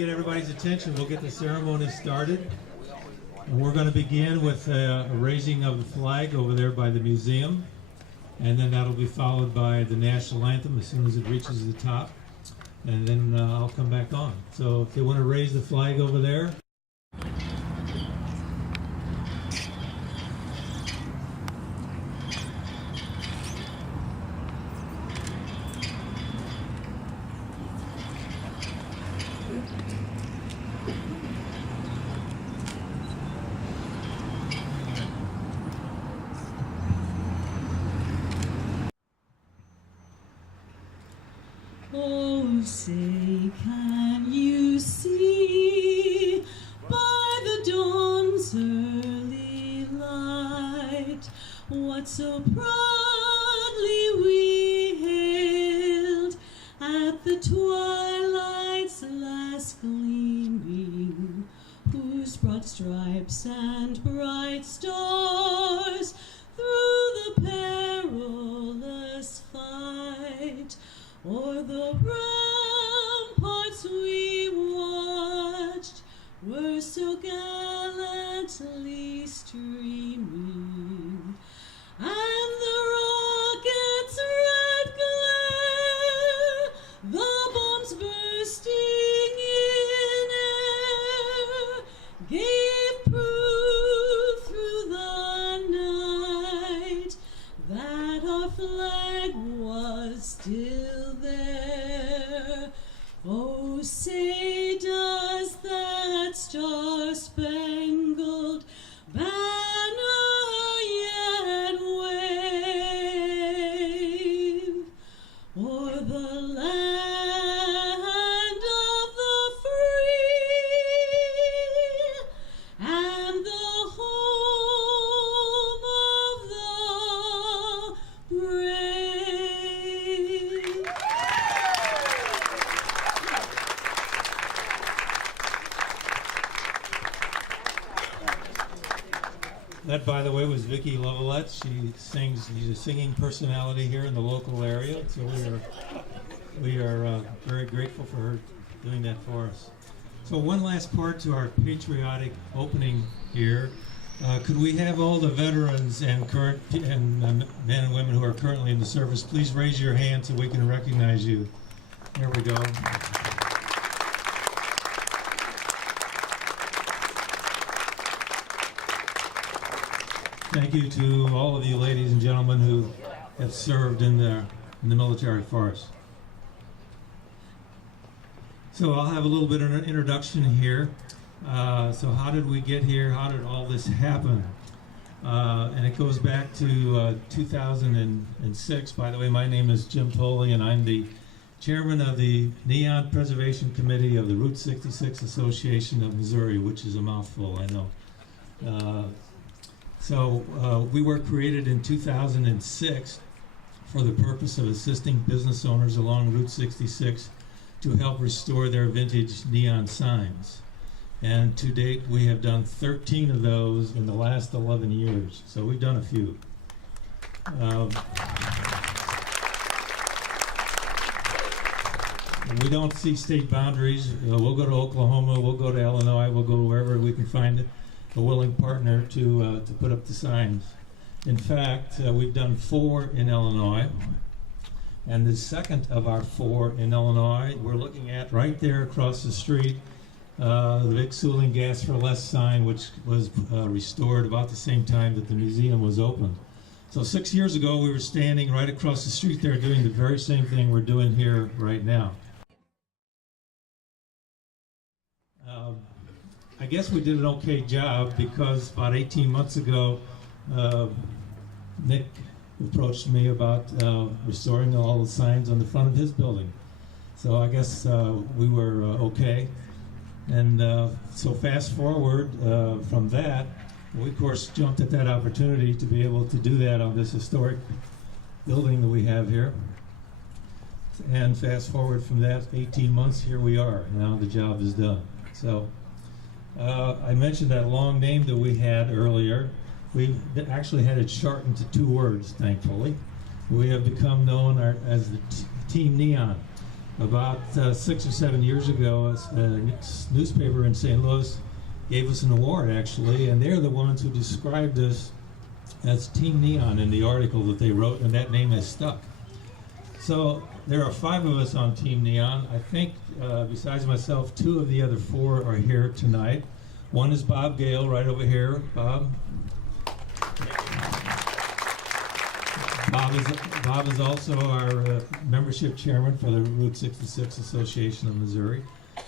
get everybody's attention, we'll get the ceremony started. And we're going to begin with a raising of the flag over there by the museum. And then that'll be followed by the national anthem as soon as it reaches the top. And then I'll come back on. So if you want to raise the flag over there. Oh, say, can you see by the dawn's early light what so proudly we hailed at the twilight's last gleaming, whose broad stripes and bright stars through the perilous fight o'er the ramparts we watched were so gallantly streaming, and the rocket's red glare, the bombs bursting in air, gave proof through the night that our flag was still there. Oh, say, does that star-spangled banner yet wave o'er the land of the free and the home of the brave? That, by the way, was Vickie Lovellette. She sings. She's a singing personality here in the local area. So we are very grateful for her doing that for us. So one last part to our patriotic opening here. Could we have all the veterans and current men and women who are currently in the service, please raise your hand so we can recognize you. There we go. Thank you to all of you ladies and gentlemen who have served in the military force. So I'll have a little bit of an introduction here. So how did we get here? How did all this happen? And it goes back to 2006. By the way, my name is Jim Thole, and I'm the chairman of the Neon Preservation Committee of the Route 66 Association of Missouri, which is a mouthful, I know. So we were created in 2006 for the purpose of assisting business owners along Route 66 to help restore their vintage neon signs. And to date, we have done 13 of those in the last 11 years. So we've done a few. We don't see state boundaries. We'll go to Oklahoma, we'll go to Illinois, we'll go wherever we can find a willing partner to put up the signs. In fact, we've done 4 in Illinois, and the second of our 4 in Illinois, we're looking at right there across the street, the Vic Suling Gas for Less sign, which was restored about the same time that the museum was opened. So 6 years ago, we were standing right across the street there doing the very same thing we're doing here right now. I guess we did an okay job because about 18 months ago, Nick approached me about restoring all the signs on the front of his building. So I guess we were okay. And so fast forward from that, we of course jumped at that opportunity to be able to do that on this historic building that we have here. And fast forward from that 18 months, here we are. Now the job is done. So I mentioned that long name that we had earlier. We actually had it shortened to 2 words, thankfully. We have become known as the Team Neon. About 6 or 7 years ago, a newspaper in St. Louis gave us an award, actually, and they're the ones who described us as Team Neon in the article that they wrote, and that name has stuck. So there are 5 of us on Team Neon. I think, besides myself, 2 of the other 4 are here tonight. One is Bob Gale, right over here. Bob. Bob is also our membership chairman for the Route 66 Association of Missouri.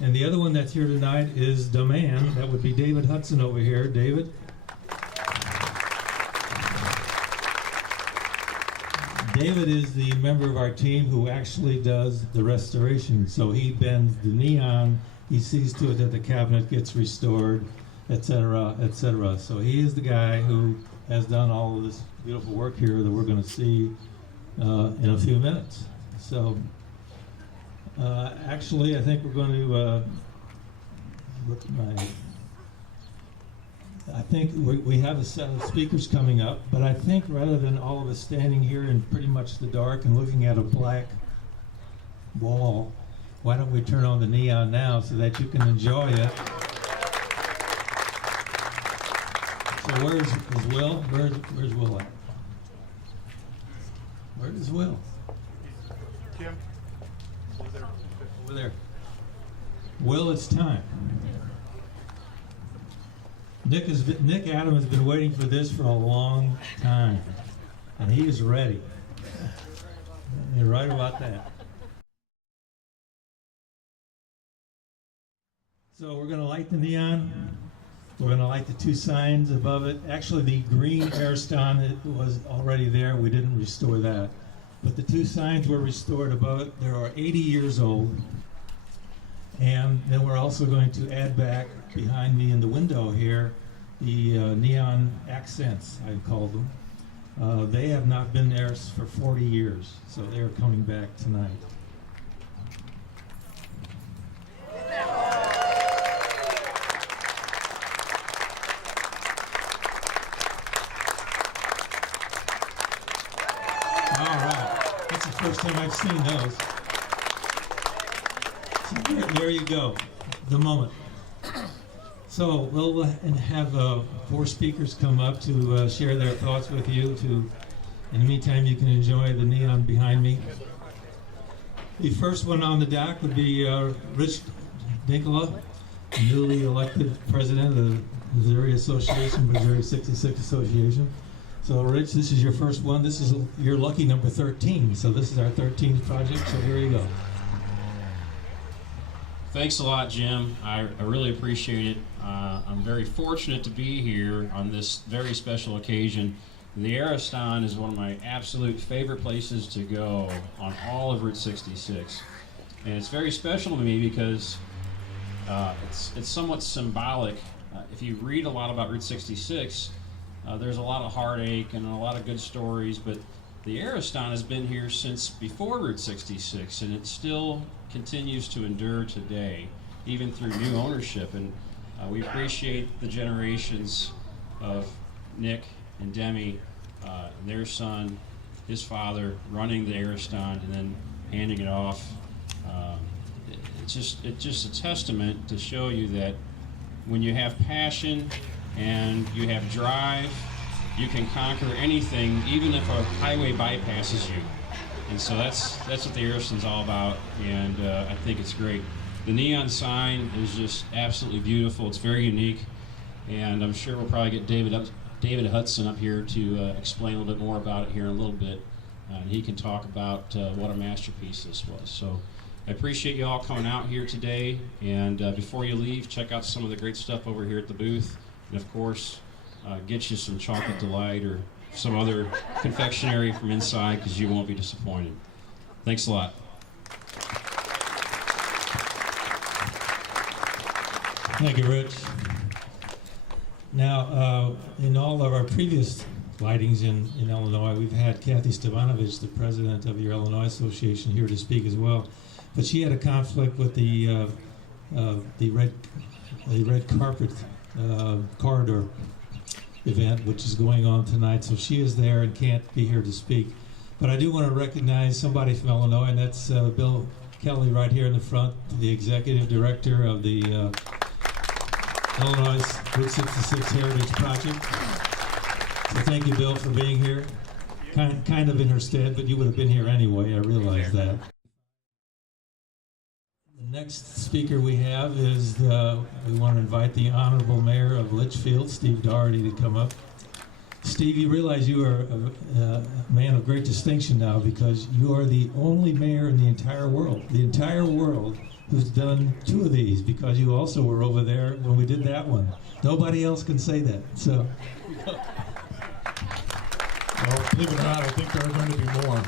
And the other one that's here tonight is the man. That would be David Hudson over here. David. David is the member of our team who actually does the restoration. So he bends the neon, he sees to it that the cabinet gets restored, etc., etc. So he is the guy who has done all of this beautiful work here that we're going to see in a few minutes. So actually, I think we're going to look at my... I think we have a set of speakers coming up, but I think rather than all of us standing here in pretty much the dark and looking at a black wall, why don't we turn on the neon now so that you can enjoy it? So where's Will? Where's Will at? Where is Will? Kim? Over there. Will, it's time. Nick Adam has been waiting for this for a long time, and he is ready. You're right about that. So we're going to light the neon. We're going to light the 2 signs above it. Actually, the green Ariston was already there. We didn't restore that. But the 2 signs were restored above it. They are 80 years old. And then we're also going to add back behind me in the window here the neon accents, I call them. They have not been there for 40 years, so they are coming back tonight. All right, that's the first time I've seen those. So there you go, the moment. So we'll have 4 speakers come up to share their thoughts with you. In the meantime, you can enjoy the neon behind me. The first one on the dock would be Rich Dinkela, newly elected president of the Missouri Association, Missouri 66 Association. So Rich, this is your first one. This is your lucky number 13. So this is our 13th project, so here you go. Thanks a lot, Jim. I really appreciate it. I'm very fortunate to be here on this very special occasion. The Ariston is one of my absolute favorite places to go on all of Route 66. And it's very special to me because it's somewhat symbolic. If you read a lot about Route 66, there's a lot of heartache and a lot of good stories, but the Ariston has been here since before Route 66, and it still continues to endure today, even through new ownership. And we appreciate the generations of Nick and Demi, and their son, his father, running the Ariston and then handing it off. It's just a testament to show you that when you have passion and you have drive, you can conquer anything, even if a highway bypasses you. And so that's what the Ariston's all about, and I think it's great. The neon sign is just absolutely beautiful. It's very unique, and I'm sure we'll probably get David Hudson up here to explain a little bit more about it here in a little bit, and he can talk about what a masterpiece this was. So I appreciate you all coming out here today, and before you leave, check out some of the great stuff over here at the booth, and of course, get you some chocolate delight or some other confectionery from inside, because you won't be disappointed. Thanks a lot. Thank you, Rich. Now, in all of our previous lightings in Illinois, we've had Kathy Stevanovich, the president of your Illinois Association, here to speak as well. But she had a conflict with the red carpet corridor event, which is going on tonight, so she is there and can't be here to speak. But I do want to recognize somebody from Illinois, and that's Bill Kelly right here in the front, the executive director of the Illinois Route 66 Heritage Project. So thank you, Bill, for being here. Kind of in her stead, but you would have been here anyway, I realize that. The next speaker we have is, we want to invite the Honorable Mayor of Litchfield, Steve Dougherty, to come up. Steve, you realize you are a man of great distinction now because you are the only mayor in the entire world, who's done 2 of these, because you also were over there when we did that one. Nobody else can say that, so. Well, believe it or not, I think there are going to be more.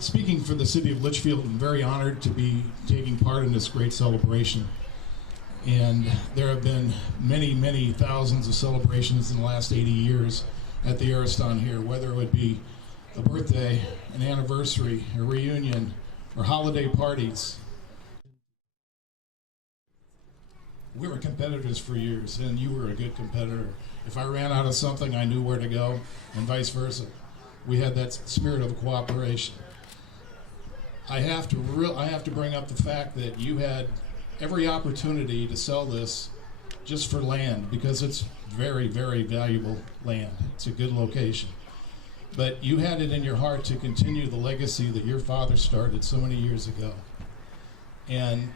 Speaking for the city of Litchfield, I'm very honored to be taking part in this great celebration. And there have been many, many thousands of celebrations in the last 80 years at the Ariston here, whether it would be a birthday, an anniversary, a reunion, or holiday parties. We were competitors for years, and you were a good competitor. If I ran out of something, I knew where to go, and vice versa. We had that spirit of cooperation. I have to bring up the fact that you had every opportunity to sell this just for land, because it's very, very valuable land. It's a good location. But you had it in your heart to continue the legacy that your father started so many years ago. And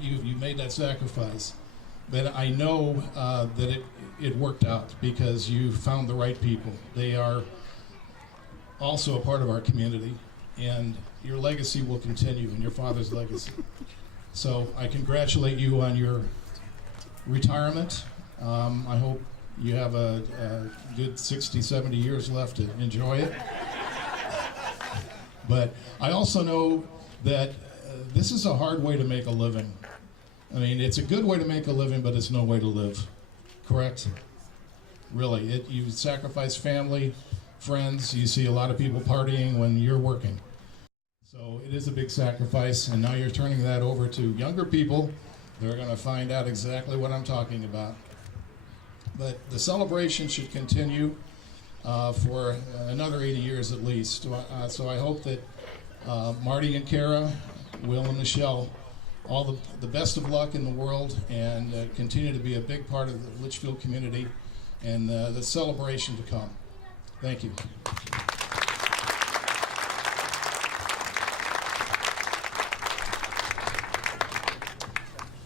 you made that sacrifice. But I know that it worked out because you found the right people. They are also a part of our community, and your legacy will continue, and your father's legacy. So I congratulate you on your retirement. I hope you have a good 60, 70 years left to enjoy it. But I also know that this is a hard way to make a living. I mean, it's a good way to make a living, but it's no way to live. Correct? Really, you sacrifice family, friends. You see a lot of people partying when you're working. So it is a big sacrifice, and now you're turning that over to younger people. They're going to find out exactly what I'm talking about. But the celebration should continue for another 80 years at least. So I hope that Marty and Kara, Will and Michelle, all the best of luck in the world, and continue to be a big part of the Litchfield community and the celebration to come. Thank you.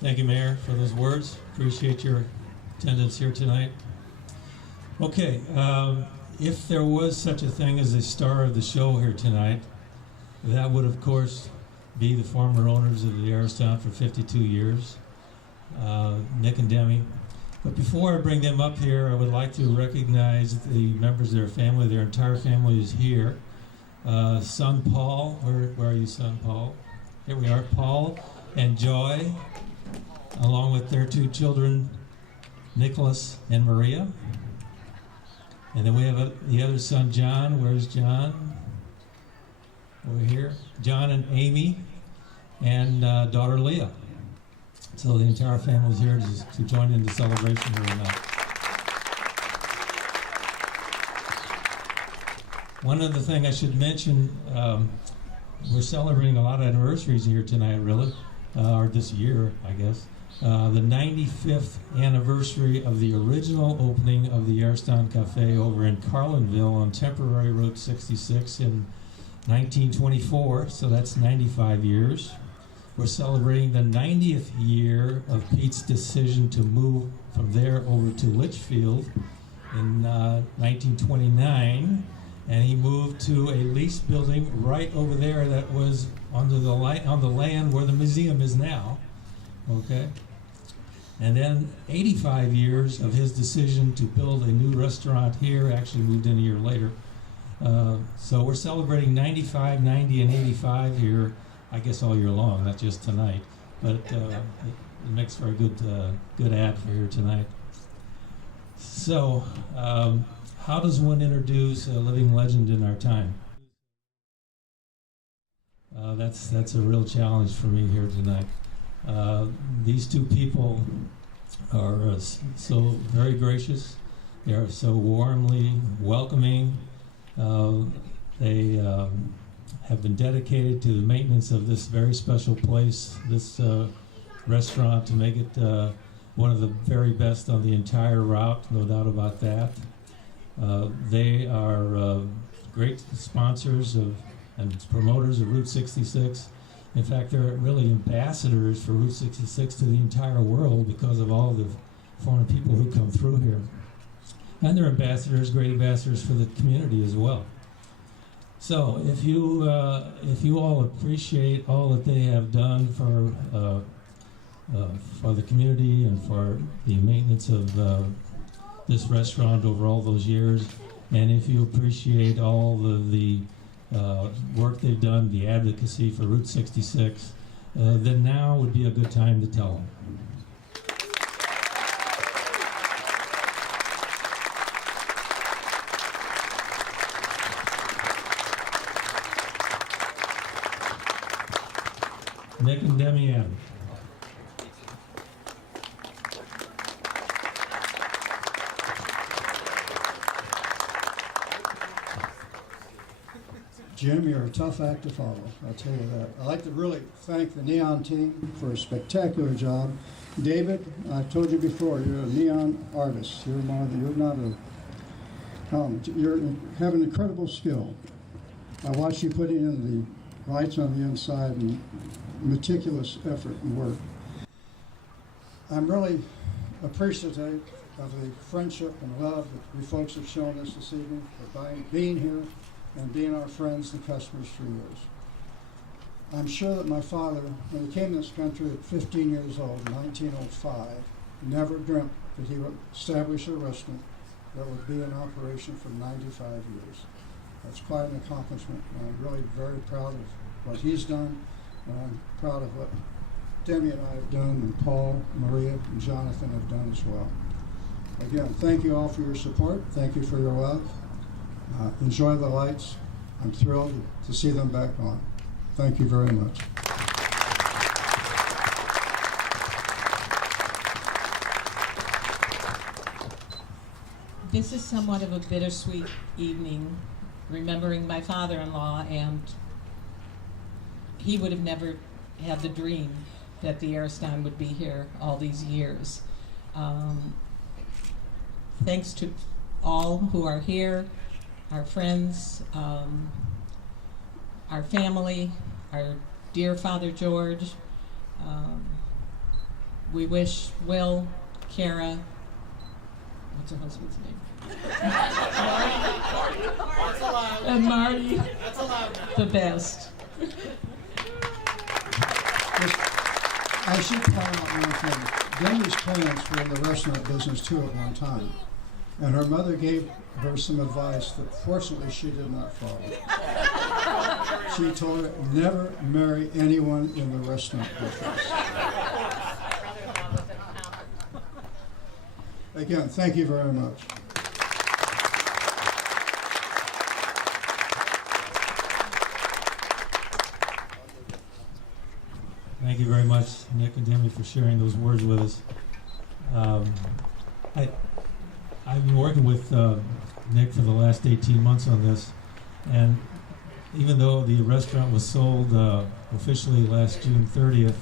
Thank you, Mayor, for those words. Appreciate your attendance here tonight. Okay, if there was such a thing as a star of the show here tonight, that would, of course, be the former owners of the Ariston for 52 years, Nick and Demi. But before I bring them up here, I would like to recognize the members of their family. Their entire family is here. Son Paul, where are you, son Paul? Here we are, Paul and Joy, along with their 2 children, Nicholas and Maria. And then we have the other son, John. Where's John? Over here. John and Amy, and daughter Leah. So the entire family is here to join in the celebration here tonight. One other thing I should mention, we're celebrating a lot of anniversaries here tonight, really, or this year, I guess. The 95th anniversary of the original opening of the Ariston Cafe over in Carlinville on temporary Route 66 in 1924, so that's 95 years. We're celebrating the 90th year of Pete's decision to move from there over to Litchfield in 1929, and he moved to a leased building right over there that was on the land where the museum is now. Okay, and then 85 years of his decision to build a new restaurant here. Actually moved in a year later. So we're celebrating 95, 90, and 85 here, I guess all year long, not just tonight. But it makes for a good ad for here tonight. So, how does one introduce a living legend in our time? That's a real challenge for me here tonight. These 2 people are so very gracious. They are so warmly welcoming. They have been dedicated to the maintenance of this very special place, this restaurant, to make it one of the very best on the entire route, no doubt about that. They are great sponsors and promoters of Route 66. In fact, they're really ambassadors for Route 66 to the entire world because of all the foreign people who come through here. And they're ambassadors, great ambassadors for the community as well. So if you all appreciate all that they have done for the community and for the maintenance of this restaurant over all those years, and if you appreciate all the work they've done, the advocacy for Route 66, then now would be a good time to tell them. Nick and Demi Adams. Jim, you're a tough act to follow, I'll tell you that. I'd like to really thank the Neon team for a spectacular job. David, I told you before, you're a neon artist. You're you have an incredible skill. I watched you putting in the lights on the inside and meticulous effort and work. I'm really appreciative of the friendship and love that you folks have shown us this evening for being here and being our friends and customers for years. I'm sure that my father, when he came to this country at 15 years old in 1905, never dreamt that he would establish a restaurant that would be in operation for 95 years. That's quite an accomplishment, and I'm really very proud of what he's done, and I'm proud of what Demi and I have done, and Paul, Maria, and Jonathan have done as well. Again, thank you all for your support. Thank you for your love. Enjoy the lights. I'm thrilled to see them back on. Thank you very much. This is somewhat of a bittersweet evening, remembering my father-in-law, and he would have never had the dream that the Ariston would be here all these years. Thanks to all who are here, our friends, our family, our dear Father George. We wish Will, Kara, what's her husband's name? Marty. And Marty, the best. I should point out one thing. Demi's parents were in the restaurant business too at one time, and her mother gave her some advice that fortunately she did not follow. She told her, never marry anyone in the restaurant business. Again, thank you very much. Thank you very much, Nick and Demi, for sharing those words with us. I've been working with Nick for the last 18 months on this, and even though the restaurant was sold officially last June 30th,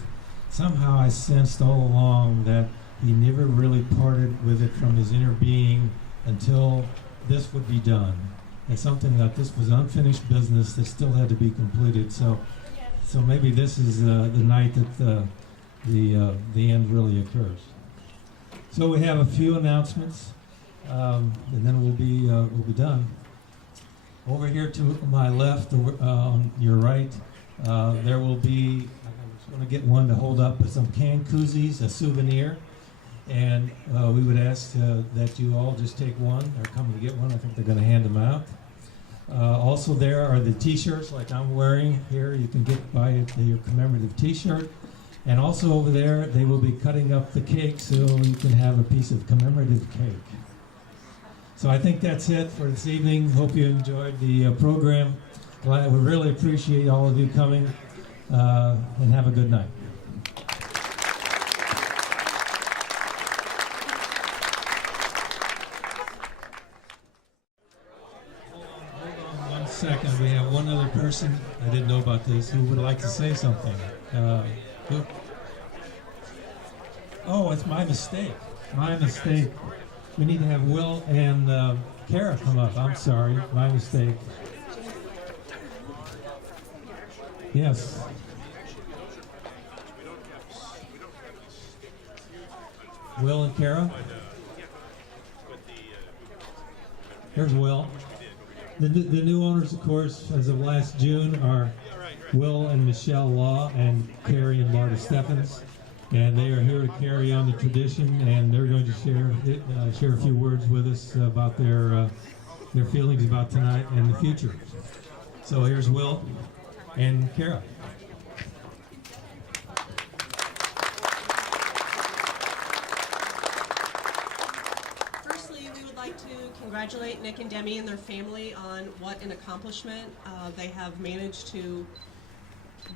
somehow I sensed all along that he never really parted with it from his inner being until this would be done. And something that this was unfinished business that still had to be completed. So maybe this is the night that the end really occurs. So we have a few announcements, and then we'll be done. Over here to my left, on your right, there will be. I'm just going to get one to hold up with some canned koozies, a souvenir, and we would ask that you all just take one or come to get one. I think they're going to hand them out. Also, there are the T-shirts like I'm wearing here. You can buy your commemorative T-shirt. And also over there, they will be cutting up the cake so you can have a piece of commemorative cake. So I think that's it for this evening. Hope you enjoyed the program. We really appreciate all of you coming, and have a good night. second. We have one other person, I didn't know about this, who would like to say something. Who? Oh, it's my mistake. My mistake. We need to have Will and Kara come up. I'm sorry. My mistake. Yes. Will and Kara? Here's Will. The new owners, of course, as of last June, are Will and Michelle Law and Carrie and Marta Steffens. And they are here to carry on the tradition, and they're going to share a few words with us about their feelings about tonight and the future. So here's Will and Kara. Firstly, we would like to congratulate Nick and Demi and their family on what an accomplishment they have managed to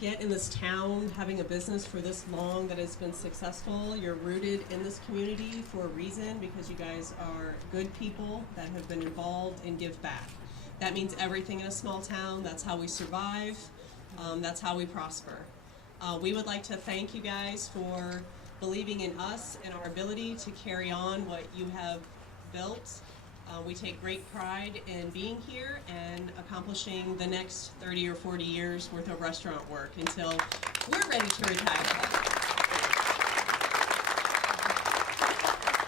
get in this town, having a business for this long that has been successful. You're rooted in this community for a reason, because you guys are good people that have been involved and give back. That means everything in a small town. That's how we survive. That's how we prosper. We would like to thank you guys for believing in us and our ability to carry on what you have built. We take great pride in being here and accomplishing the next 30 or 40 years worth of restaurant work until we're ready to retire.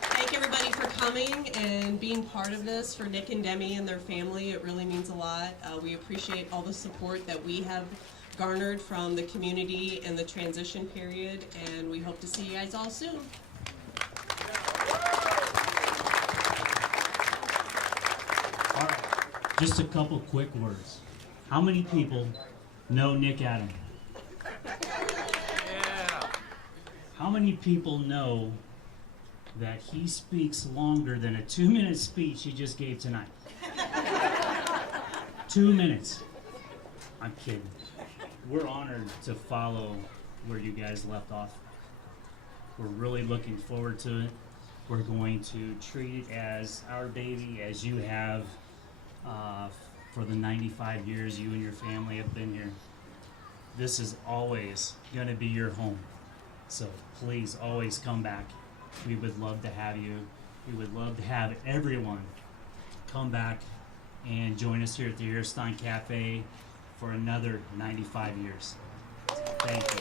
Thank everybody for coming and being part of this. For Nick and Demi and their family, it really means a lot. We appreciate all the support that we have garnered from the community in the transition period, and we hope to see you guys all soon. All right, just a couple quick words. How many people know Nick Adam? Yeah. How many people know that he speaks longer than a 2-minute speech he just gave tonight? 2 minutes. I'm kidding. We're honored to follow where you guys left off. We're really looking forward to it. We're going to treat it as our baby, as you have for the 95 years you and your family have been here. This is always going to be your home. So please always come back. We would love to have you. We would love to have everyone come back and join us here at the Ariston Cafe for another 95 years. Thank you.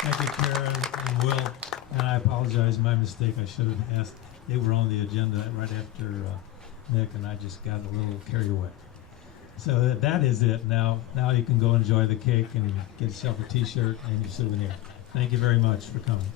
Thank you, Kara and Will. And I apologize, my mistake. I should have asked. They were on the agenda right after Nick, and I just got a little carried away. So that is it. Now you can go enjoy the cake and get yourself a T-shirt and your souvenir. Thank you very much for coming.